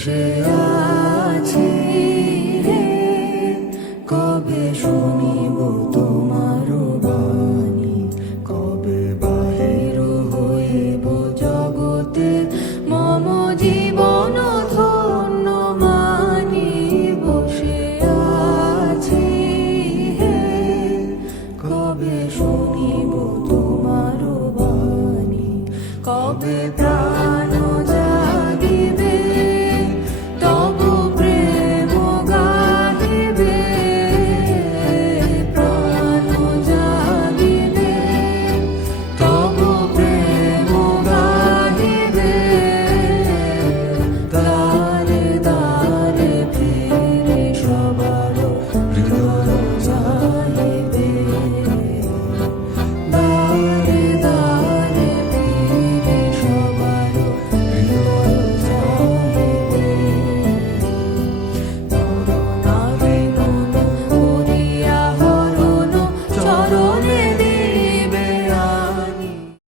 বসে আছি রে, কবে শুনিব তোমার বাণী, কবে বাহির হইব জগতে মম জীবন ধন্য মানি। বসে আছি হে, কবে